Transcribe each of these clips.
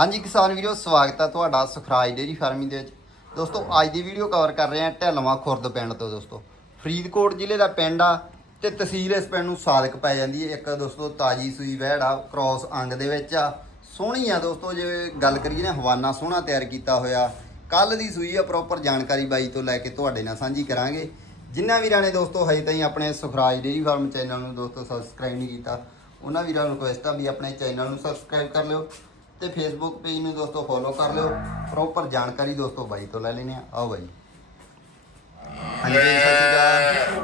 ਹਾਂਜੀ ਕਿਸਾਨ ਵੀਰੋ, ਸਵਾਗਤ ਹੈ ਤੁਹਾਡਾ ਸੁਖਰਾਜ ਡੇਰੀ ਫਾਰਮਿੰਗ ਦੇ ਵਿੱਚ। ਦੋਸਤੋ, ਅੱਜ ਦੀ ਵੀਡੀਓ ਕਵਰ ਕਰ ਰਹੇ ਹਾਂ ਢਲਵਾ ਖੁਰਦ ਪਿੰਡ ਤੋਂ ਦੋਸਤੋ। ਫਰੀਦਕੋਟ ਜ਼ਿਲ੍ਹੇ ਦਾ ਪਿੰਡ ਆ ਤੇ ਤਹਿਸੀਲ ਇਸ ਪਿੰਡ ਨੂੰ ਸਾਦਕ ਪੈ ਜਾਂਦੀ ਹੈ ਇੱਕ ਦੋਸਤੋ, ਤਾਜੀ ਸੂਈ ਵਹਿੜ ਆ ਕ੍ਰਾਸ ਅੰਗ ਦੇ ਵਿੱਚ ਆ। ਸੋਹਣੀ ਆ ਦੋਸਤੋ, ਜੇ ਗੱਲ ਕਰੀਏ ਨਾ, ਹਵਾਨਾ ਸੋਹਣਾ ਤਿਆਰ ਕੀਤਾ ਹੋਇਆ। ਕੱਲ ਦੀ ਸੂਈ ਆ ਪ੍ਰੋਪਰ ਜਾਣਕਾਰੀ ਬਾਈ ਤੋਂ ਲੈ ਕੇ ਤੁਹਾਡੇ ਨਾਲ ਸਾਂਝੀ ਕਰਾਂਗੇ। ਜਿਨ੍ਹਾਂ ਵੀਰਾਂ ਨੇ ਦੋਸਤੋ, ਹਜੇ ਤਾਈਂ ਆਪਣੇ ਸੁਖਰਾਜ ਡੇਰੀ ਫਾਰਮ ਚੈਨਲ ਨੂੰ ਦੋਸਤੋ ਸਬਸਕ੍ਰਾਈਬ ਨਹੀਂ ਕੀਤਾ, ਉਹਨਾਂ ਵੀਰਾਂ ਨੂੰ ਰਿਕੁਐਸਟ ਆ ਵੀ ਆਪਣੇ ਚੈਨਲ ਨੂੰ ਸਬਸਕ੍ਰਾਈਬ ਕਰ ਲਿਓ। ਤੇ ਫੇਸਬੁੱਕ ਪੇਜ ਨੂੰ ਦੋਸਤੋ ਫੋਲੋ ਕਰ ਲਿਓ। ਪ੍ਰੋਪਰ ਜਾਣਕਾਰੀ ਦੋਸਤੋ ਬਾਈ ਤੋਂ ਲੈ ਲੈਣੇ ਆ ਆਓ ਬਾਈ। ਹਾਂਜੀ, ਸਤਿ ਸ਼੍ਰੀ ਅਕਾਲ।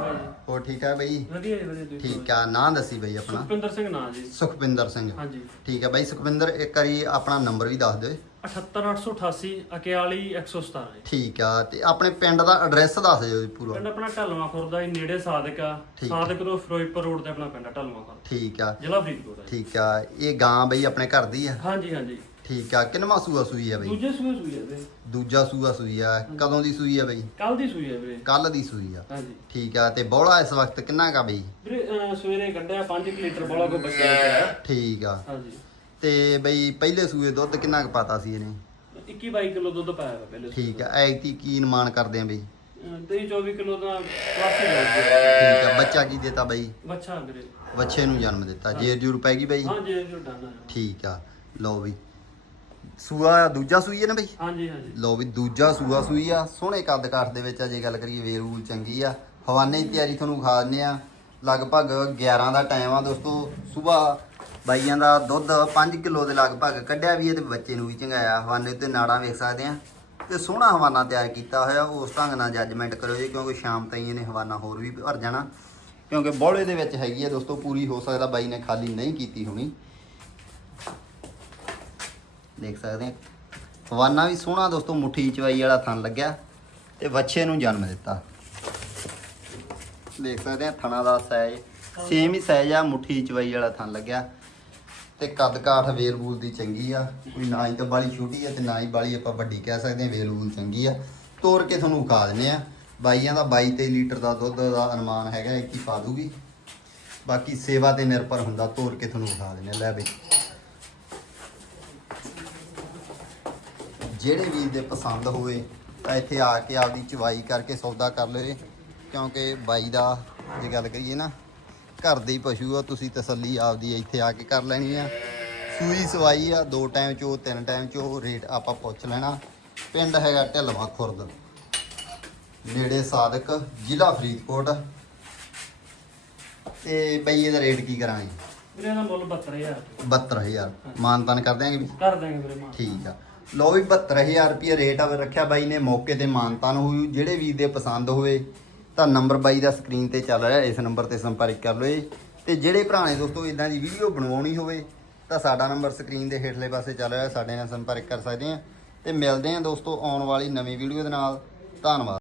ਠੀਕ ਆ ਬਾਈ? ਵਧੀਆ ਜੀ ਵਧੀਆ ਤੁਸੀਂ ਠੀਕ ਆ ਨਾਂ ਦੱਸੀ ਬਾਈ ਆਪਣਾ। ਸੁਖਪਿੰਦਰ ਸਿੰਘ ਨਾਂ ਜੀ। ਸੁਖਪਿੰਦਰ ਸਿੰਘ। ਹਾਂਜੀ। ਠੀਕ ਆ ਬਾਈ ਸੁਖਪਿੰਦਰ ਇੱਕ ਵਾਰੀ ਆਪਣਾ ਨੰਬਰ ਵੀ ਦੱਸ ਦਿਓ 78888 ਅਕਿਆਲੀ 117 ਜੀ। ਠੀਕ ਆ ਤੇ ਆਪਣੇ ਪਿੰਡ ਦਾ ਐਡਰੈਸ ਦੱਸ ਦਿਓ ਜੀ ਪੂਰਾ। ਪਿੰਡ ਆਪਣਾ ਢਲਵਾ ਖੁਰਦਾ ਜੀ ਨੇੜੇ ਸਾਦਕ ਆ। ਸਾਦਕ ਤੋਂ ਫਿਰੋਜ਼ਪੁਰ ਰੋਡ ਤੇ ਆਪਣਾ ਪਿੰਡ ਆ ਢਲਵਾ ਖੁਰਦ ਠੀਕ ਆ। ਜ਼ਿਲ੍ਹਾ ਫਰੀਦਕੋਟ ਜੀ। ਠੀਕ ਆ ਇਹ ਗਾਂ ਬਈ ਆਪਣੇ ਘਰ ਦੀ ਆ। ਹਾਂਜੀ ਹਾਂਜੀ। ਠੀਕ ਆ ਕਿੰਨਵਾਂ ਸੂਆ ਸੂਈ ਆ ਬਈ? ਦੂਜੇ ਸੂਏ ਸੂਈ ਹੈ ਵੀਰੇ। ਦੂਜਾ ਸੂਆ ਸੂਈ ਆ ਕਦੋਂ ਦੀ ਸੂਈ ਆ ਬਈ? ਕੱਲ ਦੀ ਸੂਈ ਹੈ ਵੀਰੇ। ਕੱਲ ਦੀ ਸੂਈ ਆ। ਹਾਂਜੀ। ਠੀਕ ਆ ਤੇ ਬੋਲਾ ਇਸ ਵਕਤ ਕਿੰਨਾ ਕਾ ਬਈ? ਵੀਰੇ ਅਹ, ਸਵੇਰੇ ਕੱਢਿਆ 5 ਲੀਟਰ ਬੋਲਾ ਕੋ ਬੱਚਾ ਪਿਆ। ਠੀਕ ਆ। ਹਾਂਜੀ। ਤੇ ਬਈ ਪਹਿਲੇ ਸੂਏ ਦੁੱਧ ਕਿੰਨਾ ਕੁ ਪਾਤਾ ਸੀ ਇਹਨੇ? 21 22 ਕਿਲੋ ਦੁੱਧ ਪਾਇਆ ਵਾ ਪਹਿਲੇ ਠੀਕ ਆ ਐਤੀ ਕੀ ਨਿਮਾਨ ਕਰਦੇ ਆ ਬਈ? 23 24 ਕਿਲੋ ਦਾ ਪਲੱਸ ਹੀ ਜਾਊਗਾ ਠੀਕ ਆ ਬੱਚਾ ਕੀ ਦੇਤਾ ਬਈ? ਬੱਚਾ ਵੀਰੇ। ਬੱਚੇ ਨੂੰ ਜਨਮ ਦਿੱਤਾ ਜੇਰ ਜੂਰ ਪੈ ਗਈ ਬਈ? ਹਾਂਜੀ ਇਹ ਜੋ ਡਾਨਾ ਠੀਕ ਆ ਲਓ ਬਈ। ਸੂਆ ਦੂਜਾ ਸੂਈ ਹੈ ਨਾ ਬਈ? ਹਾਂਜੀ ਹਾਂਜੀ। ਲਓ ਵੀ ਦੂਜਾ ਸੂਆ ਸੂਈ ਆ ਸੋਹਣੇ ਕੱਦ ਕਾਠ ਦੇ ਵਿੱਚ ਆ ਜੇ ਗੱਲ ਕਰੀਏ ਵੇਰੂਲ ਚੰਗੀ ਆ। ਹਵਾਨੇ ਦੀ ਤਿਆਰੀ ਤੁਹਾਨੂੰ ਖਾ ਦਿੰਦੇ ਆ। ਲਗਭਗ 11 ਦਾ ਟਾਈਮ ਆ ਦੋਸਤੋ ਸਵੇਰ ਬਾਈਆਂ ਦਾ ਦੁੱਧ 5 ਕਿਲੋ ਦੇ ਲਗਭਗ ਕੱਢਿਆ ਵੀ ਇਹ ਤੇ ਬੱਚੇ ਨੂੰ ਵੀ ਚੰਗਾਇਆ। ਹਵਾਨੇ ਤੇ ਨਾੜਾਂ ਵੇਖ ਸਕਦੇ ਆ। ਤੇ ਸੋਹਣਾ ਹਵਾਨਾ ਤਿਆਰ ਕੀਤਾ ਹੋਇਆ ਉਸ ਢੰਗ ਨਾਲ ਜੱਜਮੈਂਟ ਕਰਿਓ ਜੀ ਕਿਉਂਕਿ ਸ਼ਾਮ ਤਾਈਂ ਇਹਨੇ ਹਵਾਨਾ ਹੋਰ ਵੀ ਭਰ ਜਾਣਾ। ਕਿਉਂਕਿ ਬੋਲੇ ਦੇ ਵਿੱਚ ਹੈਗੀ ਆ ਦੋਸਤੋ ਪੂਰੀ ਹੋ ਸਕਦਾ ਬਾਈ ਨੇ ਖਾਲੀ ਨਹੀਂ ਕੀਤੀ ਹੋਣੀ। ਦੇਖ ਸਕਦੇ ਆ। ਫਵਾਨਾ ਵੀ ਸੋਹਣਾ ਦੋਸਤੋ, ਮੁੱਠੀ ਚਵਾਈ ਵਾਲਾ ਥਣ ਲੱਗਿਆ ਤੇ ਵੱਛੇ ਨੂੰ ਜਨਮ ਦਿੱਤਾ। ਦੇਖ ਸਕਦੇ ਆ, ਥਣਾ ਦਾ ਸਾਈਜ਼ ਸੇਮ ਹੀ ਸਾਈਜ਼ ਆ, ਮੁੱਠੀ ਚਵਾਈ ਵਾਲਾ ਥਣ ਲੱਗਿਆ। ਤੇ ਕੱਦ ਕਾਠ ਵੇਲਬੂਲ ਦੀ ਚੰਗੀ ਆ। ਕੋਈ ਨਾ ਹੀ ਤਾਂ ਬਾਲੀ ਛੋਟੀ ਆ ਤੇ ਨਾ ਹੀ ਬਾਲੀ ਆਪਾਂ ਵੱਡੀ ਕਹਿ ਸਕਦੇ ਆ ਵੇਲਬੂਲ ਚੰਗੀ ਆ। ਤੋਰ ਕੇ ਤੁਹਾਨੂੰ ਵਿਖਾ ਦਿੰਨੇ ਆ। ਬਾਈਆਂ ਦਾ 22 23 ਲੀਟਰ ਦਾ ਦੁੱਧ ਦਾ ਅਨੁਮਾਨ ਹੈਗਾ, ਇੱਕ ਹੀ ਪਾ ਦੂਗੀ। ਬਾਕੀ ਸੇਵਾ ਤੇ ਨਿਰਭਰ ਹੁੰਦਾ, ਤੋਰ ਕੇ ਤੁਹਾਨੂੰ ਵਿਖਾ ਦਿੰਨੇ ਆ। ਲੈ ਬਈ। ਜਿਹੜੇ ਵੀਰ ਦੇ ਪਸੰਦ ਹੋਵੇ ਤਾਂ ਇੱਥੇ ਆ ਕੇ ਆਪਦੀ ਚਵਾਈ ਕਰਕੇ ਸੌਦਾ ਕਰ ਲਓ ਜੀ। ਕਿਉਂਕਿ ਬਾਈ ਦਾ ਜੇ ਗੱਲ ਕਰੀਏ ਨਾ ਘਰ ਦੇ ਹੀ ਪਸ਼ੂ ਆ ਤੁਸੀਂ ਤਸੱਲੀ ਆਪਦੀ ਇੱਥੇ ਆ ਕੇ ਕਰ ਲੈਣੀ ਆ। ਸੂਈ ਸਵਾਈ ਆ ਦੋ ਟਾਈਮ ਚੋ ਤਿੰਨ ਟਾਈਮ ਚੋ ਰੇਟ ਆਪਾਂ ਪੁੱਛ ਲੈਣਾ। ਪਿੰਡ ਹੈਗਾ ਢਲਵਾ ਖੁਰਦ। ਨੇੜੇ ਸਾਦਕ ਜ਼ਿਲ੍ਹਾ ਫਰੀਦਕੋਟ। ਤੇ ਬਈ ਇਹਦਾ ਰੇਟ ਕੀ ਕਰਾਂਗੇ? ਵੀਰੇ ਦਾ ਮੁੱਲ 72000 72000 ਮਾਨਤਾਨ ਕਰ ਦਿਆਂਗੇ ਵੀ? ਕਰ ਦਾਂਗੇ ਵੀਰੇ ਮਾਂ ਠੀਕ ਆ। ਲੋ ਵੀ 72000 ਰੁਪਏ ਰੇਟ ਆ ਰੱਖਿਆ ਬਾਈ ਨੇ, ਮੌਕੇ ਤੇ ਮਾਨਤਾ ਨੂੰ ਹੋਈ, ਜਿਹੜੇ ਵੀ ਦੇ ਪਸੰਦ ਹੋਵੇ, ਤਾਂ ਨੰਬਰ ਬਾਈ ਦਾ ਸਕਰੀਨ ਤੇ ਚੱਲ ਰਿਹਾ, ਇਸ ਨੰਬਰ ਤੇ ਸੰਪਰਕ ਕਰ ਲਓ ਜੀ ਤੇ ਜਿਹੜੇ ਭਰਾ ਨੇ ਦੋਸਤੋ ਇਦਾਂ ਦੀ ਵੀਡੀਓ ਬਣਵਾਉਣੀ ਹੋਵੇ, ਤਾਂ ਸਾਡਾ ਨੰਬਰ ਸਕਰੀਨ ਦੇ ਹੇਠਲੇ ਪਾਸੇ ਚੱਲ ਰਿਹਾ, ਸਾਡੇ ਨਾਲ ਸੰਪਰਕ ਕਰ ਸਕਦੇ ਆ। ਤੇ ਮਿਲਦੇ ਆ ਦੋਸਤੋ ਆਉਣ ਵਾਲੀ ਨਵੀਂ ਵੀਡੀਓ ਦੇ ਨਾਲ। ਧੰਨਵਾਦ।